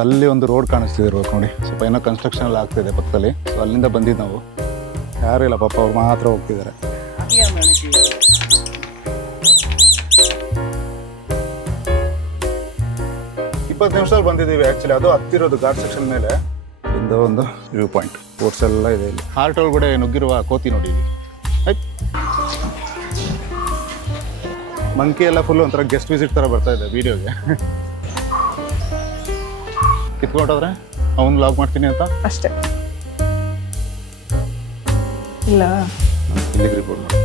ಅಲ್ಲಿ ಒಂದು ರೋಡ್ ಕಾಣಿಸ್ತಿದಿರ್ಬೇಕು ನೋಡಿ, ಸ್ವಲ್ಪ ಏನೋ ಕನ್ಸ್ಟ್ರಕ್ಷನ್ ಎಲ್ಲ ಆಗ್ತಿದೆ ಪಕ್ಕದಲ್ಲಿ. ಸೊ ಅಲ್ಲಿಂದ ಬಂದಿದ್ದು ನಾವು. ಯಾರೂ ಇಲ್ಲ ಪಾಪ, ಅವ್ರು ಮಾತ್ರ ಹೋಗ್ತಿದ್ದಾರೆ. 20 ನಿಮಿಷದಲ್ಲಿ ಬಂದಿದ್ದೀವಿ ಆ್ಯಕ್ಚುಲಿ. ಅದು ಹತ್ತಿರೋದು ಘಾಟ್ ಸೆಕ್ಷನ್ ಮೇಲೆ ಇಂದ ಒಂದು ವ್ಯೂ ಪಾಯಿಂಟ್. ಬೋಟ್ಸ್ ಎಲ್ಲ ಇದೆ ಇಲ್ಲಿ. ಹಾರ್ಟ್ ಒಳಗಡೆ ನುಗ್ಗಿರುವ ಕೋತಿ ನೋಡಿ ಇಲ್ಲಿ. ಆಯ್ತು, ಮಂಕಿ ಎಲ್ಲ ಫುಲ್ ಒಂಥರ ಗೆಸ್ಟ್ ವಿಸಿಟ್ ಥರ ಬರ್ತಾ ಇದೆ ವೀಡಿಯೋಗೆ. ಕಿತ್ಕೊಂಡೋದ್ರೆ ಅವ್ನು ಲಾಗ್ ಮಾಡ್ತೀನಿ ಅಂತ ಅಷ್ಟೇ. ಇಲ್ಲ ಇಲ್ಲಿಗೆ ರಿಪೋರ್ಟ್ ಮಾಡಿ.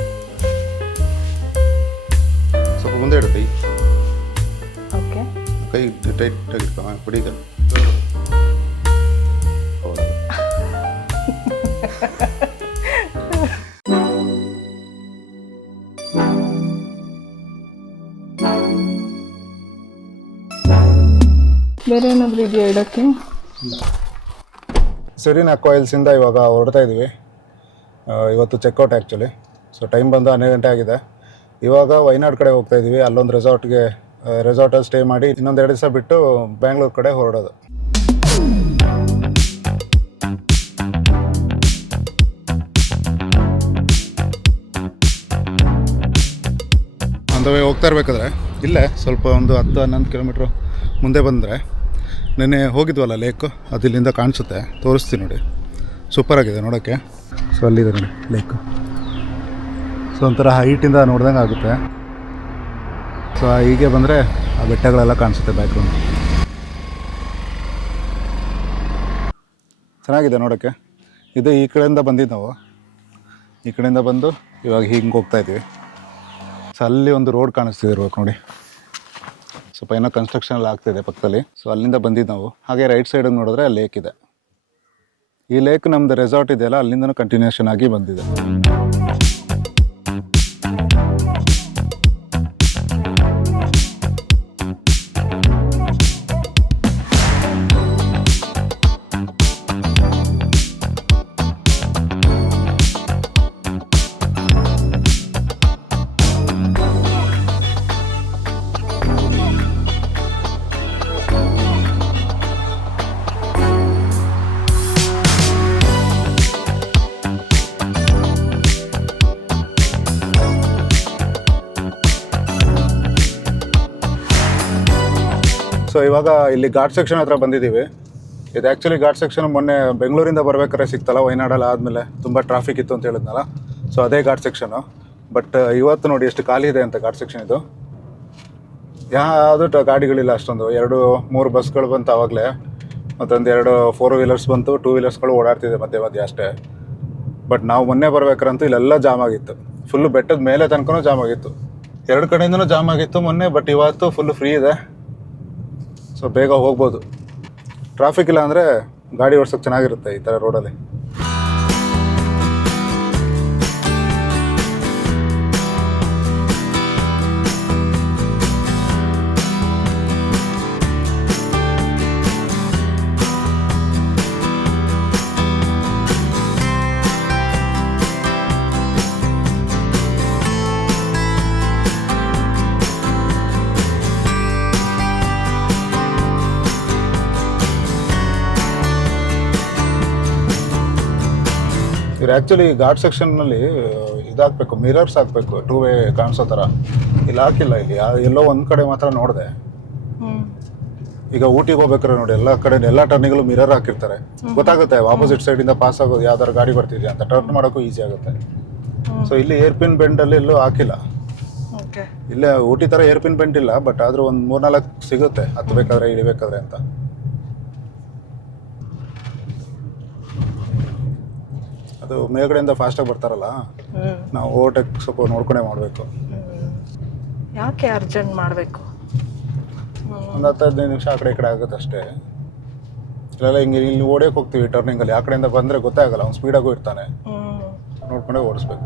ಸ್ವಲ್ಪ ಮುಂದೆ ಇಡು ಕೈ. ಓಕೆ, ಕೈ ಟೈಟ್ ಆಗಿರ್ತಾವ ಬಿಡೀಗ. ಹೌದು, ಬೇರೆ ಏನಾದರೂ ಇದೆಯಾ ಇಡೋಕ್ಕೆ? ಸೆರೀನಾ ಕಾಯಿಲ್ಸಿಂದ ಇವಾಗ ಹೊರಡ್ತಾ ಇದ್ದೀವಿ. ಇವತ್ತು ಚೆಕ್ಔಟ್ ಆ್ಯಕ್ಚುಲಿ. ಸೊ ಟೈಮ್ ಬಂದು 12 ಗಂಟೆ ಆಗಿದೆ. ಇವಾಗ ವೈನಾಡ್ ಕಡೆ ಹೋಗ್ತಾ ಇದ್ದೀವಿ. ಅಲ್ಲೊಂದು ರೆಸಾರ್ಟಲ್ಲಿ ಸ್ಟೇ ಮಾಡಿ ಇನ್ನೊಂದು 2 ದಿವಸ ಬಿಟ್ಟು ಬ್ಯಾಂಗ್ಳೂರು ಕಡೆ ಹೊರಡೋದು. ಒಂದು ಹೋಗ್ತಾ ಇರಬೇಕಾದ್ರೆ ಇಲ್ಲೇ ಸ್ವಲ್ಪ ಒಂದು 10-11 ಕಿಲೋಮೀಟ್ರ್ ಮುಂದೆ ಬಂದರೆ ನೆನ್ನೆ ಹೋಗಿದ್ವಲ್ಲ ಲೇಕು, ಅದು ಇಲ್ಲಿಂದ ಕಾಣಿಸುತ್ತೆ. ತೋರಿಸ್ತೀನಿ ನೋಡಿ, ಸೂಪರಾಗಿದೆ ನೋಡೋಕ್ಕೆ. ಸೊ ಅಲ್ಲಿದೆ ನೋಡಿ ಲೇಕು. ಸೊ ಒಂಥರ ಹೈಟಿಂದ ನೋಡ್ದಂಗೆ ಆಗುತ್ತೆ. ಸೊ ಹೀಗೆ ಬಂದರೆ ಆ ಬೆಟ್ಟಗಳೆಲ್ಲ ಕಾಣಿಸುತ್ತೆ ಬ್ಯಾಕ್ಗ್ರೌಂಡ್. ಚೆನ್ನಾಗಿದೆ ನೋಡೋಕ್ಕೆ. ಇದು ಈ ಕಡೆಯಿಂದ ಬಂದಿದ್ದು ನಾವು. ಈ ಕಡೆಯಿಂದ ಬಂದು ಇವಾಗ ಹಿಂಗೆ ಹೋಗ್ತಾ ಇದ್ದೀವಿ. ಸೊ ಅಲ್ಲಿ ಒಂದು ರೋಡ್ ಕಾಣಿಸ್ತಿದಿರ್ಬೇಕು ನೋಡಿ, ಸ್ವಲ್ಪ ಏನೋ ಕನ್ಸ್ಟ್ರಕ್ಷನ್ ಎಲ್ಲ ಆಗ್ತಿದೆ ಪಕ್ಕದಲ್ಲಿ. ಸೊ ಅಲ್ಲಿಂದ ಬಂದಿದ್ದು ನಾವು. ಹಾಗೆ ರೈಟ್ ಸೈಡಿಗೆ ನೋಡಿದ್ರೆ ಲೇಕ್ ಇದೆ. ಈ ಲೇಕ್ ನಮ್ಮದು ರೆಸಾರ್ಟ್ ಇದೆಯಲ್ಲ, ಅಲ್ಲಿಂದನೂ ಕಂಟಿನ್ಯೂಷನ್ ಆಗಿ ಬಂದಿದೆ. ಸೊ ಇವಾಗ ಇಲ್ಲಿ ಘಾಟ್ ಸೆಕ್ಷನ್ ಹತ್ರ ಬಂದಿದ್ದೀವಿ. ಇದು ಆ್ಯಕ್ಚುಲಿ ಘಾಟ್ ಸೆಕ್ಷನ್ ಮೊನ್ನೆ ಬೆಂಗಳೂರಿಂದ ಬರ್ಬೇಕಾದ್ರೆ ಸಿಕ್ತಲ್ಲ, ವಯನಾಡಲ್ಲಿ ಆದಮೇಲೆ ತುಂಬ ಟ್ರಾಫಿಕ್ ಇತ್ತು ಅಂತ ಹೇಳಿದ್ನಲ್ಲ. ಸೊ ಅದೇ ಘಾಟ್ ಸೆಕ್ಷನು. ಬಟ್ ಇವತ್ತು ನೋಡಿ ಎಷ್ಟು ಖಾಲಿ ಇದೆ ಅಂತ ಘಾಟ್ ಸೆಕ್ಷನ್ ಇದು. ಯಾವುದೂ ಗಾಡಿಗಳಿಲ್ಲ ಅಷ್ಟೊಂದು. 2-3 ಬಸ್ಗಳು ಬಂತು ಆವಾಗಲೇ, ಮತ್ತೊಂದು 2 4 ವೀಲರ್ಸ್ ಬಂತು, 2 ವೀಲರ್ಸ್ಗಳು ಓಡಾಡ್ತಿದೆ ಮಧ್ಯೆ ಅಷ್ಟೇ. ಬಟ್ ನಾವು ಮೊನ್ನೆ ಬರ್ಬೇಕಾರಂತೂ ಇಲ್ಲೆಲ್ಲ ಜಾಮ್ ಆಗಿತ್ತು. ಫುಲ್ಲು ಬೆಟ್ಟದ ಮೇಲೆ ತನಕನೂ ಜಾಮ್ ಆಗಿತ್ತು. 2 ಕಡೆಯಿಂದನೂ ಜಾಮ್ ಆಗಿತ್ತು ಮೊನ್ನೆ. ಬಟ್ ಇವತ್ತು ಫುಲ್ಲು ಫ್ರೀ ಇದೆ. ಸೊ ಬೇಗ ಹೋಗ್ಬೋದು. ಟ್ರಾಫಿಕ್ ಇಲ್ಲ ಅಂದರೆ ಗಾಡಿ ಓಡ್ಸೋಕ್ಕೆ ಚೆನ್ನಾಗಿರುತ್ತೆ ಈ ಥರ ರೋಡಲ್ಲಿ. ಇವ್ರು ಆ್ಯಕ್ಚುಲಿ ಘಾಟ್ ಸೆಕ್ಷನ್ನಲ್ಲಿ ಇದಾಗಬೇಕು, ಮಿರರ್ಸ್ ಹಾಕಬೇಕು, 2 ವೇ ಕಾಣಿಸೋ ಥರ. ಇಲ್ಲಿ ಹಾಕಿಲ್ಲ. ಇಲ್ಲಿ ಎಲ್ಲೋ ಒಂದು ಕಡೆ ಮಾತ್ರ ನೋಡಿದೆ. ಈಗ ಊಟಿಗೆ ಹೋಗ್ಬೇಕಾರೆ ನೋಡಿ, ಎಲ್ಲ ಕಡೆ ಎಲ್ಲ ಟರ್ನಿಗಳು ಮಿರರ್ ಹಾಕಿರ್ತಾರೆ. ಗೊತ್ತಾಗುತ್ತೆ ಆಪೋಸಿಟ್ ಸೈಡಿಂದ ಪಾಸ್ ಆಗೋದು, ಯಾವ್ದಾರು ಗಾಡಿ ಬರ್ತಿದೆ ಅಂತ ಟರ್ನ್ ಮಾಡೋಕ್ಕೂ ಈಸಿ ಆಗುತ್ತೆ. ಸೊ ಇಲ್ಲಿ ಏರ್ಪಿನ್ ಬೆಂಡಲ್ಲಿ ಎಲ್ಲೂ ಹಾಕಿಲ್ಲ. ಇಲ್ಲೇ ಊಟಿ ಥರ ಏರ್ಪಿನ್ ಬೆಂಡ್ ಇಲ್ಲ, ಬಟ್ ಆದರೂ ಒಂದು 3-4 ಸಿಗುತ್ತೆ ಹತ್ತಬೇಕಾದ್ರೆ ಇಳಿಬೇಕಾದ್ರೆ ಅಂತ. ಅದು ಮೇಲ್ಗಡೆಯಿಂದ ಫಾಸ್ಟಾಗಿ ಬರ್ತಾರಲ್ಲ, ನಾವು ಓವರ್ಟೇಕ್ ಸ್ವಲ್ಪ ನೋಡ್ಕೊಂಡೇ ಮಾಡಬೇಕು. ಯಾಕೆ ಅರ್ಜೆಂಟ್ ಮಾಡಬೇಕು? ಒಂದು 10-15 ನಿಮಿಷ ಆ ಕಡೆ ಈ ಕಡೆ ಆಗುತ್ತೆ ಅಷ್ಟೇ. ಇಲ್ಲೆಲ್ಲ ಹಿಂಗೆ ಇಲ್ಲಿ ಓಡೋಕೆ ಹೋಗ್ತೀವಿ ಟರ್ನಿಂಗಲ್ಲಿ. ಆ ಕಡೆಯಿಂದ ಬಂದರೆ ಗೊತ್ತೇ ಆಗಲ್ಲ, ಅವ್ನು ಸ್ಪೀಡಾಗೂ ಇರ್ತಾನೆ, ನೋಡ್ಕೊಂಡೇ ಓಡಿಸ್ಬೇಕು.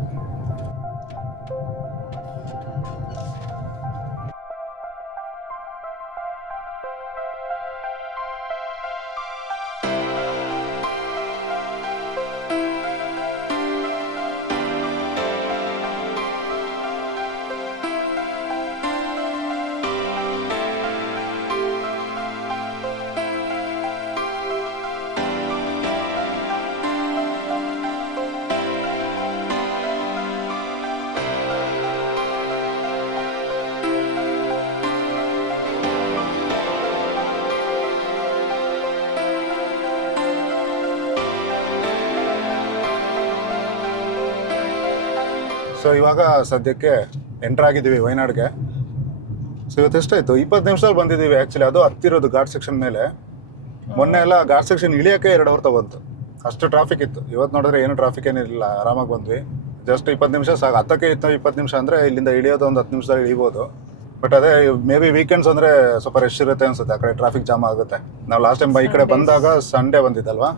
ಸೊ ಇವಾಗ ಸದ್ಯಕ್ಕೆ ಎಂಟ್ರ್ ಆಗಿದ್ದೀವಿ ವಯನಾಡ್ಗೆ. ಸೊ ಇವತ್ತು ಎಷ್ಟಾಯಿತು, 20 ನಿಮಿಷದಲ್ಲಿ ಬಂದಿದ್ದೀವಿ. ಆ್ಯಕ್ಚುಲಿ ಅದು ಹತ್ತಿರೋದು ಘಾಟ್ ಸೆಕ್ಷನ್ ಮೇಲೆ. ಮೊನ್ನೆ ಎಲ್ಲ ಘಾಟ್ ಸೆಕ್ಷನ್ ಇಳಿಯೋಕ್ಕೆ 2 ಅವರ್ ತಗೊಂತು, ಅಷ್ಟು ಟ್ರಾಫಿಕ್ ಇತ್ತು. ಇವತ್ತು ನೋಡಿದ್ರೆ ಏನು ಟ್ರಾಫಿಕ್ ಏನಿರಲಿಲ್ಲ, ಆರಾಮಾಗಿ ಬಂದ್ವಿ. ಜಸ್ಟ್ 20 ನಿಮಿಷ ಸಾಕು. 10ಕ್ಕೆ ಇತ್ತು 20 ನಿಮಿಷ ಅಂದರೆ ಇಲ್ಲಿಂದ ಇಳಿಯೋದು ಒಂದು 10 ನಿಮಿಷದಲ್ಲಿ ಇಳಿಬೋದು. ಬಟ್ ಅದೇ ಮೇ ಬಿ ವೀಕೆಂಡ್ಸ್ ಅಂದರೆ ಸ್ವಲ್ಪ ರಶ್ ಇರುತ್ತೆ ಅನ್ಸುತ್ತೆ, ಆ ಕಡೆ ಟ್ರಾಫಿಕ್ ಜಾಮ್ ಆಗುತ್ತೆ. ನಾವು ಲಾಸ್ಟ್ ಟೈಮ್ ಈ ಕಡೆ ಬಂದಾಗ ಸಂಡೇ ಬಂದಿದ್ದಲ್ವಾ,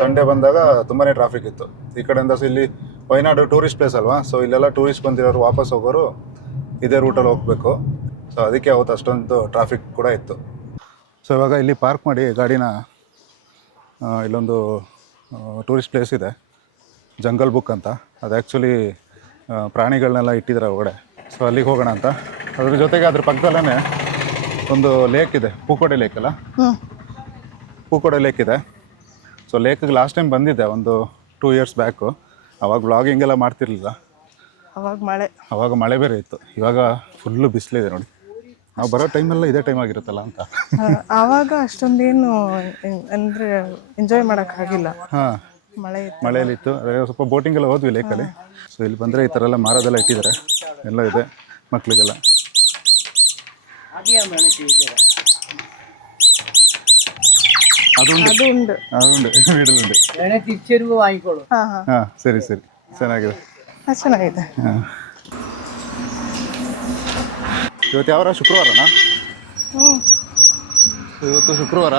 ಸಂಡೇ ಬಂದಾಗ ತುಂಬಾ ಟ್ರಾಫಿಕ್ ಇತ್ತು. ಈ ಕಡೆಯಿಂದ ಇಲ್ಲಿ ವಯನಾಡು ಟೂರಿಸ್ಟ್ ಪ್ಲೇಸ್ ಅಲ್ವಾ, ಸೊ ಇಲ್ಲೆಲ್ಲ ಟೂರಿಸ್ಟ್ ಬಂದಿರೋರು ವಾಪಸ್ ಹೋಗೋರು ಇದೇ ರೂಟಲ್ಲಿ ಹೋಗಬೇಕು. ಸೊ ಅದಕ್ಕೆ ಅವತ್ತು ಅಷ್ಟೊಂದು ಟ್ರಾಫಿಕ್ ಕೂಡ ಇತ್ತು. ಸೊ ಇವಾಗ ಇಲ್ಲಿ ಪಾರ್ಕ್ ಮಾಡಿ ಗಾಡಿನ, ಇಲ್ಲೊಂದು ಟೂರಿಸ್ಟ್ ಪ್ಲೇಸ್ ಇದೆ ಜಂಗಲ್ ಬುಕ್ ಅಂತ. ಅದು ಆ್ಯಕ್ಚುಲಿ ಪ್ರಾಣಿಗಳನ್ನೆಲ್ಲ ಇಟ್ಟಿದ್ದಾರೆ ಒಳಗಡೆ. ಸೊ ಅಲ್ಲಿಗೆ ಹೋಗೋಣ ಅಂತ. ಅದ್ರ ಜೊತೆಗೆ ಅದ್ರ ಪಕ್ಕದಲ್ಲೇ ಒಂದು ಲೇಕ್ ಇದೆ, ಪೂಕೋಡೆ ಲೇಕ್ ಅಲ್ಲ, ಪೂಕೋಡೆ ಲೇಕ್ ಇದೆ. ಸೊ ಲೇಕಿಗೆ ಲಾಸ್ಟ್ ಟೈಮ್ ಬಂದಿದ್ದೆ ಒಂದು 2 ಇಯರ್ಸ್ ಬ್ಯಾಕು. ಅವಾಗ ವ್ಲಾಗಿಂಗ್ ಎಲ್ಲ ಮಾಡ್ತಿರ್ಲಿಲ್ಲ, ಅವಾಗ ಮಳೆ ಬೇರೆ ಇತ್ತು. ಇವಾಗ ಫುಲ್ಲು ಬಿಸಿಲಿದೆ ನೋಡಿ. ನಾವು ಬರೋ ಟೈಮೆಲ್ಲ ಇದೇ ಟೈಮ್ ಆಗಿರುತ್ತಲ್ಲ ಅಂತ. ಆವಾಗ ಅಷ್ಟೊಂದೇನು ಅಂದರೆ ಎಂಜಾಯ್ ಮಾಡೋಕ್ಕಾಗಿಲ್ಲ, ಹಾಂ, ಮಳೆಯಲ್ಲಿತ್ತು. ಅದೇ ಸ್ವಲ್ಪ ಬೋಟಿಂಗ್ ಎಲ್ಲ ಹೋದ್ವಿ ಲೇಕಲ್ಲಿ. ಸೊ ಇಲ್ಲಿ ಬಂದರೆ ಈ ಥರ ಎಲ್ಲ ಮಾರೋದೆಲ್ಲ ಇಟ್ಟಿದ್ದಾರೆ, ಎಲ್ಲ ಇದೆ ಮಕ್ಕಳಿಗೆಲ್ಲ. അതുണ്ട് വീട്ടിലുണ്ട്. ಹಾಂ ಸರಿ ಸರಿ, ಚೆನ್ನಾಗಿದೆ. ಚೆನ್ನಾಗಿದೆ. ಹಾಂ, ಇವತ್ತು ಯಾವ ಶುಕ್ರವಾರನಾ? ಇವತ್ತು ಶುಕ್ರವಾರ.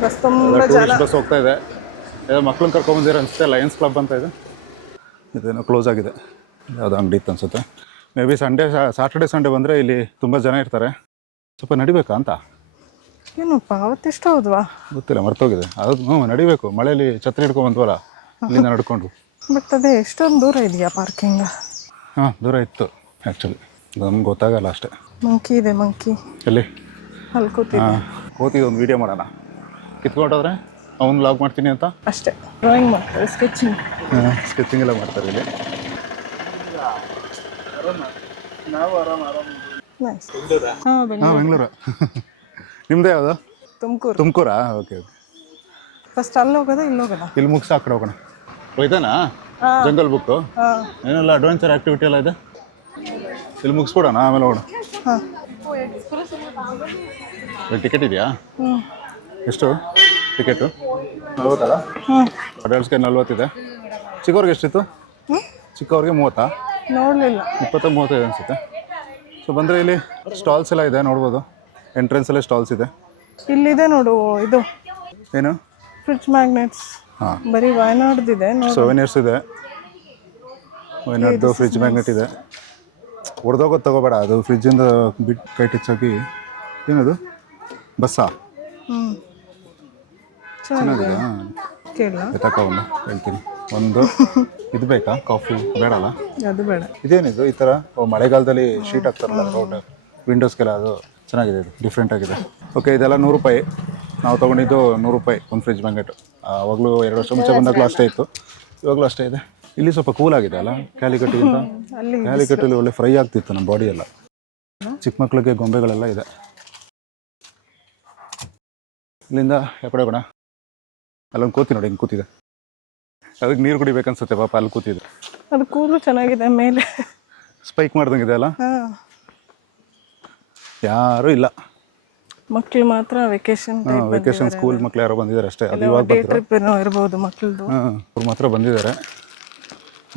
ಟೂರಿಸ್ಟ್ ಬಸ್ ಹೋಗ್ತಾ ಇದೆ. ಮಕ್ಳನ್ನ ಕರ್ಕೊಂಬಂದಿರೋ ಅನಿಸುತ್ತೆ. ಲಯನ್ಸ್ ಕ್ಲಬ್ ಅಂತ ಇದೆ. ಇದೇನೋ ಕ್ಲೋಸ್ ಆಗಿದೆ, ಯಾವುದೋ ಅಂಗಡಿ ಇತ್ತು ಅನಿಸುತ್ತೆ. ಮೇ ಬಿ ಸಾಟರ್ಡೆ ಸಂಡೇ ಬಂದರೆ ಇಲ್ಲಿ ತುಂಬ ಜನ ಇರ್ತಾರೆ. ಸ್ವಲ್ಪ ನಡಿಬೇಕಾ ಅಂತ. ಏನಪ್ಪ ಅವತ್ತೆಷ್ಟು ಹೋದ್ವಾ ಗೊತ್ತಿಲ್ಲ, ಮರ್ತೋಗಿದೆ. ಅದು ನಡಿಬೇಕು. ಮಳೆಯಲ್ಲಿ ಛತ್ರಿ ಹಿಡ್ಕೊಂಡು ಬಂದ್ವಲ್ಲ, ಇಲ್ಲಿಂದ ನಡ್ಕೊಂಡು. ಬಟ್ ಅದೇ ಎಷ್ಟೊಂದು ದೂರ ಇದೆಯಾ ಪಾರ್ಕಿಂಗ್? ಹಾಂ, ದೂರ ಇತ್ತು ಆ್ಯಕ್ಚುಲಿ, ನಮ್ಗೆ ಗೊತ್ತಾಗಲ್ಲ ಅಷ್ಟೇ. ಮಂಕಿ ಇದೆ, ಮಂಕಿ ಎಲ್ಲಿ? ಅಲ್ಲಿ ಕೂತಿದೆ. ಹಾಂ, ಕೂತಿದ್ದು ಒಂದು ವೀಡಿಯೋ ಮಾಡೋಣ. ಕಿತ್ಕೊಂಡೋದ್ರೆ ಅವ್ನು ಲಾಗ್ ಮಾಡ್ತೀನಿ ಅಂತ ಅಷ್ಟೇ. ಡ್ರಾಯಿಂಗ್ ಮಾಡ್ತಾರೆ, ಸ್ಕೆಚಿಂಗ್. ಸ್ಕೆಚಿಂಗ್ ಎಲ್ಲ ಮಾಡ್ತಾರೆ ಇಲ್ಲಿ. ಹಾಂ, ಬೆಂಗಳೂರು. ನಿಮ್ಮದೇ ಯಾವುದು? ತುಮಕೂರಾ? Okay okay. ಫಸ್ಟ್ ಅಲ್ಲಿ ಹೋಗೋದಾ ಇಲ್ಲಿ ಹೋಗೋದಾ? ಇಲ್ಲಿ ಮುಗಿಸಿ ಆ ಕಡೆ ಹೋಗೋಣ. ಹೋಯ್ತಾನಾ ಜಂಗಲ್ ಬುಕ್ಕು? ಏನೆಲ್ಲ ಅಡ್ವೆಂಚರ್ ಆ್ಯಕ್ಟಿವಿಟಿ ಎಲ್ಲ ಇದೆ. ಇಲ್ಲಿ ಮುಗಿಸ್ಬಿಡೋಣ, ಆಮೇಲೆ ಹೋಗೋಣ. ಟಿಕೆಟ್ ಇದೆಯಾ? ಎಷ್ಟು ಟಿಕೆಟು? 40 ಅಡಲ್ಟ್ಸ್ಗೆ 40 ಇದೆ. ಚಿಕ್ಕವ್ರಿಗೆ ಎಷ್ಟಿತ್ತು? ಚಿಕ್ಕವ್ರಿಗೆ 30? ನೋಡಲಿಲ್ಲ. 20-35 ಅನಿಸುತ್ತೆ. ಸೊ ಬಂದರೆ ಇಲ್ಲಿ ಸ್ಟಾಲ್ಸ್ ಎಲ್ಲ ಇದೆ, ನೋಡ್ಬೋದು. ಎಂಟ್ರೆನ್ಸಲ್ಲೇ ಸ್ಟಾಲ್ಸ್ ಇದೆ. ಇಲ್ಲಿದೆ ನೋಡು, ಇದು ಏನು? Fridge magnets. ಹಾಂ, ಬರೀ ವಯನಾಡ್ದಿದೆ. ಸೋವೆನಿಯರ್ಸ್ ಇದೆ. ವಯನಾಡ್ದು ಫ್ರಿಡ್ಜ್ ಮ್ಯಾಗ್ನೆಟ್ ಇದೆ. ಹೊಡೆದೋಗೋದು ತಗೋಬೇಡ, ಅದು ಫ್ರಿಜ್ಜಿಂದ ಬಿಟ್ಟು ಕೈ ಟಚ್ ಆಗಿ. ಏನದು? ಬಸ್ಸಾ? ಚೆನ್ನಾಗಿದೆ. ಕೇಳ ಎತ್ತಕ್ಕ ಒಂದು ಹೇಳ್ತೀನಿ. ಒಂದು ಇದು ಬೇಕಾ? ಕಾಫಿ ಬೇಡಲ್ಲ? ಅದು ಬೇಡ. ಇದೇನಿದು ಈ ಥರ ಮಳೆಗಾಲದಲ್ಲಿ ಶೀಟ್ ಹಾಕ್ತಾರಲ್ಲ ರೋಡ್ ವಿಂಡೋಸ್ಗೆಲ್ಲ, ಅದು ಚೆನ್ನಾಗಿದೆ. ಇದು ಡಿಫ್ರೆಂಟ್ ಆಗಿದೆ. ಓಕೆ, ಇದೆಲ್ಲ 100 ರೂಪಾಯಿ. ನಾವು ತೊಗೊಂಡಿದ್ದು 100 ರೂಪಾಯಿ ಒಂದು ಫ್ರಿಡ್ಜ್ ಮ್ಯಾಗ್ನೆಟ್. ಆವಾಗಲೂ 2 ವರ್ಷ ಮುಂಚೆ ಬಂದಾಗಲೂ ಅಷ್ಟೇ ಇತ್ತು, ಇವಾಗಲೂ ಅಷ್ಟೇ ಇದೆ. ಇಲ್ಲಿ ಸ್ವಲ್ಪ ಕೂಲ್ ಆಗಿದೆ ಅಲ್ಲ ಕ್ಯಾಲಿಕಟ್ಟಿಗಿಂತ. ಕ್ಯಾಲಿಕಟ್ಟಲ್ಲಿ ಒಳ್ಳೆ ಫ್ರೈ ಆಗ್ತಿತ್ತು ನಮ್ಮ ಬಾಡಿ ಎಲ್ಲ. ಚಿಕ್ಕ ಮಕ್ಕಳಿಗೆ ಗೊಂಬೆಗಳೆಲ್ಲ ಇದೆ. ಇಲ್ಲಿಂದ ಯಾಕಡೆ ಹೋಗೋಣ? ಅಲ್ಲೊಂದು ಕೂತಿ ನೋಡಿ, ಹಿಂಗೆ ಕೂತಿದೆ. ಅದಕ್ಕೆ ನೀರು ಕುಡಿಬೇಕನ್ಸುತ್ತೆ ಪಾಪ, ಅಲ್ಲಿ ಕೂತಿದೆ. ಅದು ಕೂದಲು ಚೆನ್ನಾಗಿದೆ ಮೇಲೆ, ಸ್ಪೈಕ್ ಮಾಡ್ದಂಗಿದೆ ಅಲ್ಲ. ಯಾರೂ ಇಲ್ಲ, ಮಕ್ಕಳು ಮಾತ್ರ ವೆಕೇಶನ್ ಸ್ಕೂಲ್ ಮಕ್ಳು ಯಾರೋ ಬಂದಿದ್ದಾರೆ ಅಷ್ಟೇ. ಅದು ಇವಾಗ ಟ್ರಿಪ್ ಇರ್ಬೋದು ಮಕ್ಕಳದು. ಅವ್ರು ಮಾತ್ರ ಬಂದಿದ್ದಾರೆ,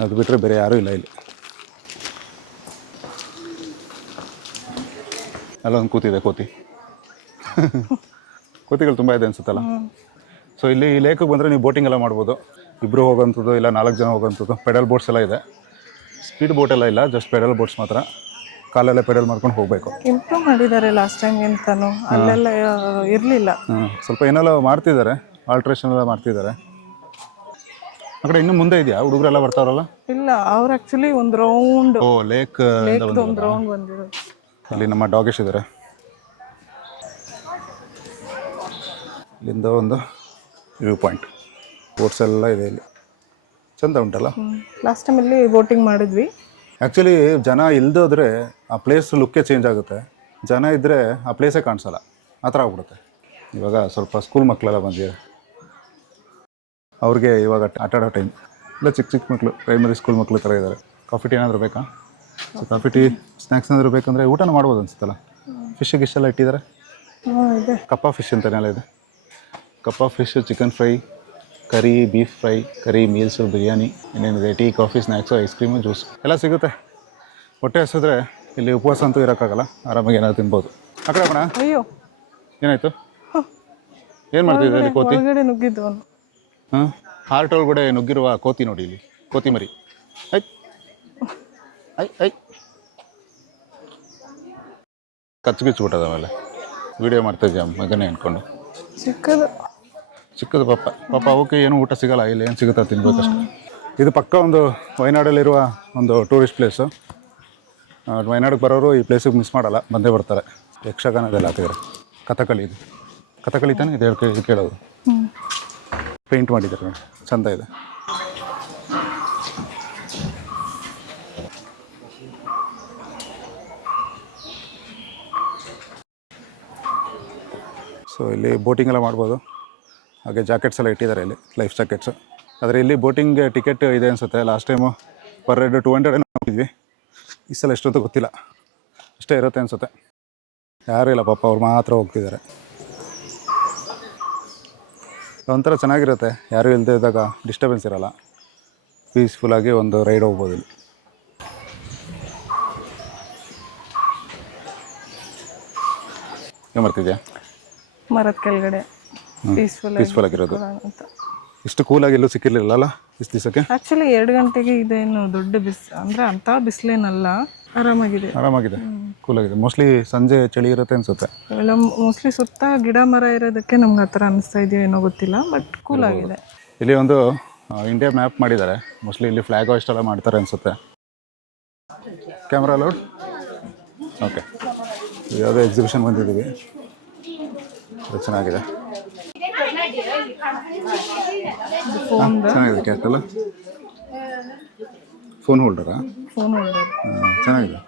ಅದು ಬಿಟ್ಟರೆ ಬೇರೆ ಯಾರೂ ಇಲ್ಲ ಇಲ್ಲಿ. ಅಲ್ಲೊಂದು ಕೂತಿದೆ ಕೋತಿ. ಕೋತಿಗಳು ತುಂಬ ಇದೆ ಅನ್ಸುತ್ತಲ್ಲ. ಸೊ ಇಲ್ಲಿ ಈ ಲೇಕಿಗೆ ಬಂದರೆ ನೀವು ಬೋಟಿಂಗ್ ಎಲ್ಲ ಮಾಡ್ಬೋದು. ಇಬ್ಬರು ಹೋಗೋಂಥದ್ದು, ಇಲ್ಲ 4 ಜನ ಹೋಗೋಂಥದ್ದು. ಪೆಡಲ್ ಬೋಟ್ಸ್ ಎಲ್ಲ ಇದೆ. ಸ್ಪೀಡ್ ಬೋಟ್ ಎಲ್ಲ ಇಲ್ಲ, ಜಸ್ಟ್ ಪೆಡಲ್ ಬೋಟ್ಸ್ ಮಾತ್ರ. ಕಾಲೆಲ್ಲ ಪೆಡಲ್ ಮಾಡ್ಕೊಂಡು ಹೋಗಬೇಕು. ಇಂಪ್ರೂವ್ ಮಾಡಿದ್ದಾರೆ ಲಾಸ್ಟ್ ಟೈಮ್ ಎಂತಾನು, ಅಲ್ಲೆಲ್ಲ ಇರಲಿಲ್ಲ. ಸ್ವಲ್ಪ ಏನೆಲ್ಲ ಮಾಡ್ತಿದ್ದಾರೆ, ಆಲ್ಟ್ರೇಷನ್ ಎಲ್ಲ ಮಾಡ್ತಿದ್ದಾರೆ. ಆ ಕಡೆ ಇನ್ನೂ ಮುಂದೆ ಇದೆಯಾ? ಹುಡುಗರೆಲ್ಲ ಬರ್ತಾರಲ್ಲ? ಇಲ್ಲ, ಅವ್ರು ಆ್ಯಕ್ಚುಲಿ ಒಂದು ರೌಂಡ್ ಲೇಕ್ ಒಂದು ರೌಂಡ್ ಬಂದಿರೋದು. ಅಲ್ಲಿ ನಮ್ಮ ಡಾಗಿಶ್ ಇದ್ದಾರೆ. ಇಲ್ಲಿಂದ ಒಂದು ವ್ಯೂ ಪಾಯಿಂಟ್, ಬೋಟ್ಸ್ ಎಲ್ಲ ಇದೆ ಇಲ್ಲಿ. ಚೆಂದ ಉಂಟಲ್ಲ. ಲಾಸ್ಟ್ ಟೈಮ್ ಇಲ್ಲಿ ಬೋಟಿಂಗ್ ಮಾಡಿದ್ವಿ. ಆ್ಯಕ್ಚುಲಿ ಜನ ಇಲ್ದೋದ್ರೆ ಆ ಪ್ಲೇಸ್ ಲುಕ್ಕೇ ಚೇಂಜ್ ಆಗುತ್ತೆ. ಜನ ಇದ್ದರೆ ಆ ಪ್ಲೇಸೇ ಕಾಣಿಸಲ್ಲ, ಆ ಥರ ಆಗ್ಬಿಡುತ್ತೆ. ಇವಾಗ ಸ್ವಲ್ಪ ಸ್ಕೂಲ್ ಮಕ್ಕಳೆಲ್ಲ ಬಂದಿದೆ. ಅವ್ರಿಗೆ ಇವಾಗ ಆಟ ಆಡೋ ಟೈಮ್. ಇಲ್ಲ ಚಿಕ್ಕ ಚಿಕ್ಕ ಮಕ್ಕಳು, ಪ್ರೈಮರಿ ಸ್ಕೂಲ್ ಮಕ್ಕಳು ಥರ ಇದ್ದಾರೆ. ಕಾಫಿ ಟೀ ಏನಾದರೂ ಬೇಕಾ? ಸೊ ಕಾಫಿ ಟೀ ಸ್ನ್ಯಾಕ್ಸ್ ಏನಾದರೂ ಬೇಕಂದರೆ ಊಟನೂ ಮಾಡ್ಬೋದು ಅನ್ಸುತ್ತಲ್ಲ. ಫಿಶ್ ಗಿಶ್ ಎಲ್ಲ ಇಟ್ಟಿದ್ದಾರೆ. ಇದೆ. ಕಪ್ಪ ಫಿಶ್ ಅಂತಲೇ ಇದೆ. Kappa fish, chicken fry, curry, beef fry, curry, meals, biryani, ಇನ್ನೇನಿದೆ, tea, coffee, snacks, ice cream, juice ಎಲ್ಲ ಸಿಗುತ್ತೆ. ಹೊಟ್ಟೆ ಹಸಿದ್ರೆ ಇಲ್ಲಿ ಉಪವಾಸ ಅಂತೂ ಇರೋಕ್ಕಾಗಲ್ಲ, ಆರಾಮಾಗಿ ಏನಾದ್ರು ತಿನ್ಬೋದು. ಆ ಕಡೆ ಬಣ. ಅಯ್ಯೋ, ಏನಾಯಿತು? ಏನು ಮಾಡ್ತಿದ್ದೆ ಅಲ್ಲಿ ಕೋತಿ? ಒಳಗಡೆ ನುಗ್ಗಿದ್ದು ಅವನು. ಹಾಂ, ಹಾರ್ಟ್ ಒಳಗಡೆ ನುಗ್ಗಿರುವ ಕೋತಿ ನೋಡಿ ಇಲ್ಲಿ, ಕೋತಿ ಮರಿ. ಐ ಐ ಐ ಕಚ್ಚಿಗಿಚ್ಬಿಟ್ಟದ ಆಮೇಲೆ ವಿಡಿಯೋ ಮಾಡ್ತಾಯಿದ್ದೆ ಮಗನೇ ಅಂದ್ಕೊಂಡು. ಚಿಕ್ಕದು ಪಾಪ ಅವಕ್ಕೆ ಏನು ಊಟ ಸಿಗೋಲ್ಲ, ಇಲ್ಲಿ ಏನು ಸಿಗುತ್ತಾ ತಿನ್ಬೇಕಷ್ಟೆ. ಇದು ಪಕ್ಕ ಒಂದು ವಯನಾಡಲ್ಲಿರುವ ಒಂದು ಟೂರಿಸ್ಟ್ ಪ್ಲೇಸು. ವಯನಾಡಿಗೆ ಬರೋರು ಈ ಪ್ಲೇಸಿಗೆ ಮಿಸ್ ಮಾಡಲ್ಲ, ಬಂದೇ ಬರ್ತಾರೆ. ಯಕ್ಷಗಾನದೆಲ್ಲ ಆಗ್ತಿದ್ದಾರೆ. ಕಥಕಳಿ ಇದು, ಕಥಕಳಿ ತಾನೇ ಇದು ಇದು ಕೇಳೋದು. ಪೇಂಟ್ ಮಾಡಿದ್ದಾರೆ ನೋಡಿ, ಚೆಂದ ಇದೆ. ಸೊ ಇಲ್ಲಿ ಬೋಟಿಂಗ್ ಎಲ್ಲ ಮಾಡ್ಬೋದು. ಹಾಗೆ ಜಾಕೆಟ್ಸ್ ಎಲ್ಲ ಇಟ್ಟಿದ್ದಾರೆ ಇಲ್ಲಿ, ಲೈಫ್ ಜಾಕೆಟ್ಸು. ಆದರೆ ಇಲ್ಲಿ ಬೋಟಿಂಗ್ ಟಿಕೆಟ್ ಇದೆ ಅನಿಸುತ್ತೆ. ಲಾಸ್ಟ್ ಟೈಮು ಪರ್ ಹೆಡ್ 200 ಹೋಗಿದ್ವಿ. ಈ ಸಲ ಎಷ್ಟೊತ್ತು ಗೊತ್ತಿಲ್ಲ, ಅಷ್ಟೇ ಇರುತ್ತೆ ಅನಿಸುತ್ತೆ. ಯಾರೂ ಇಲ್ಲ ಪಾಪ, ಅವ್ರು ಮಾತ್ರ ಹೋಗ್ತಿದ್ದಾರೆ. ಒಂಥರ ಚೆನ್ನಾಗಿರುತ್ತೆ, ಯಾರೂ ಇಲ್ಲದೆ ಇದ್ದಾಗ ಡಿಸ್ಟರ್ಬೆನ್ಸ್ ಇರೋಲ್ಲ, ಪೀಸ್ಫುಲ್ಲಾಗಿ ಒಂದು ರೈಡ್ ಹೋಗ್ಬೋದು ಇಲ್ಲಿ. ಏನು ಮಾಡ್ತಿದ್ಯಾ? ಮರದ ಕೆಳಗಡೆ ಪೀಸ್ಫುಲ್ ಆಗಿರೋದು. ಇಷ್ಟು ಕೂಲಾಗಿ ಎಲ್ಲೂ ಸಿಕ್ಕಿರಲಿಲ್ಲ ಇಷ್ಟು ದಿವಸಕ್ಕೆ. ಆ್ಯಕ್ಚುಲಿ 2 ಗಂಟೆಗೆ ಇದೇನು ದೊಡ್ಡ ಅಂದರೆ ಅಂಥ ಬಿಸಿಲೇನಲ್ಲ, ಆರಾಮಾಗಿದೆ. ಕೂಲಾಗಿದೆ. ಮೋಸ್ಟ್ಲಿ ಸಂಜೆ ಚಳಿ ಇರುತ್ತೆ ಅನಿಸುತ್ತೆ. ಎಲ್ಲ ಮೋಸ್ಟ್ಲಿ ಸುತ್ತ ಗಿಡ ಮರ ಇರೋದಕ್ಕೆ ನಮ್ಗೆ ಆ ಥರ ಅನಿಸ್ತಾ ಇದೆಯೋ ಏನೋ ಗೊತ್ತಿಲ್ಲ, ಬಟ್ ಕೂಲಾಗಿದೆ. ಇಲ್ಲಿ ಒಂದು ಇಂಡಿಯಾ ಮ್ಯಾಪ್ ಮಾಡಿದ್ದಾರೆ. ಮೋಸ್ಟ್ಲಿ ಇಲ್ಲಿ ಫ್ಲ್ಯಾಗ್ ಹಾಸ್ಟ್ ಎಲ್ಲ ಮಾಡ್ತಾರೆ ಅನಿಸುತ್ತೆ. Camera load. ಓಕೆ, ಯಾವುದೋ ಎಕ್ಸಿಬಿಷನ್ ಬಂದಿದ್ದೀವಿ, ಅದು ಚೆನ್ನಾಗಿದೆ. ಚೆನ್ನಾಗಿದೆ ಕ್ಯಾಟಲ್ಲ. ಫೋನ್ ಹೋಲ್ಡರಾ? ಫೋನ್ ಹೋಲ್ಡರ್ ಚೆನ್ನಾಗಿದೆ.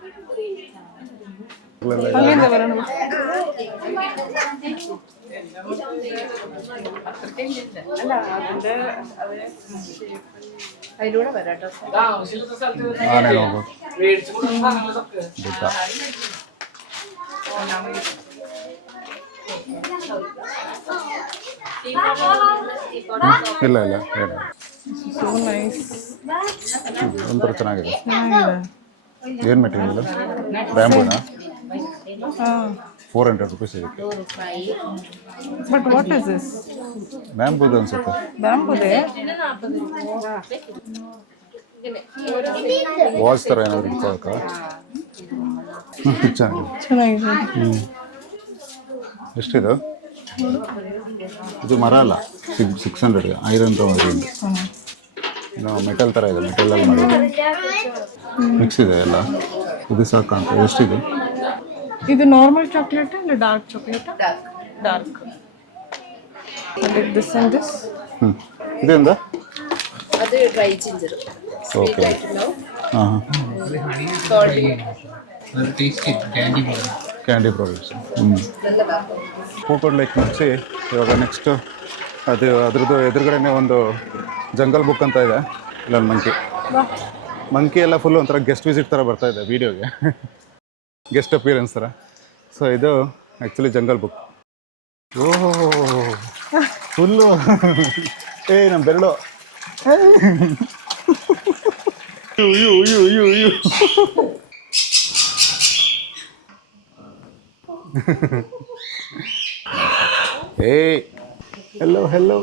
ಇಲ್ಲ ಇಲ್ಲ ಸೋ ನೈಸ್. ಒಂಥರ ಚೆನ್ನಾಗಿದೆ. ಏನು ಮೆಟೀರಿಯಲ್? ಬ್ಯಾಂಬೂನಾ? 400 rupees ಇದಕ್ಕೆ. But what is this? ಬ್ಯಾಂಬೂದು ಅನ್ಸುತ್ತೆ. ಬ್ಯಾಂಬೂದೇ ವಾಚ್ ಥರ ಏನಾದ್ರು ಇಟ್ಕೊಳ್ಳೋಕೆ ಚೆನ್ನಾಗಿದೆ. ಎಷ್ಟಿದು? ಇದು ಮರ ಅಲ್ಲ, 600 ಐರನ್ ತೊಗೊಂಡಿದ್ದೀನಿ. ಇನ್ನು ಮೆಟಲ್ ಥರ ಇದೆ, ಮೆಟಲಲ್ಲಿ ಮಾಡಿದೆ, ಮಿಕ್ಸ್ ಇದೆ ಎಲ್ಲ. ಇದು ಸಾಕಂತ. ಎಷ್ಟಿದೆ ಇದು? ನಾರ್ಮಲ್ ಚಾಕ್ಲೇಟ್ ಇಲ್ಲ dark chocolate? Dark. This and this. ಇದೆಂದ? ಅದು ಡ್ರೈ ಜಿಂಜರ್. ಓಕೆ. ಹಾಂ ಕ್ಯಾಂಡಿ ಪ್ರಾಡಕ್ಟ್ಸ್. ಫೋಟೋ ಲೈಕ್ ಮುಗಿಸಿ ಇವಾಗ ನೆಕ್ಸ್ಟ್ ಅದು ಅದ್ರದ್ದು ಎದುರುಗಡೆನೇ ಒಂದು ಜಂಗಲ್ ಬುಕ್ ಅಂತ ಇದೆ. ಇಲ್ಲೊಂದು ಮಂಕಿ ಎಲ್ಲ ಫುಲ್ಲು ಒಂಥರ ಗೆಸ್ಟ್ ವಿಸಿಟ್ ಥರ ಬರ್ತಾ ಇದೆ ವೀಡಿಯೋಗೆ, ಗೆಸ್ಟ್ ಅಪಿಯರೆನ್ಸ್ ಥರ. ಸೊ ಇದು ಆ್ಯಕ್ಚುಲಿ ಜಂಗಲ್ ಬುಕ್. ಓಹೋ ಫುಲ್ಲು ನಮ್ಮ ಬೆರಳು. Hey, hello.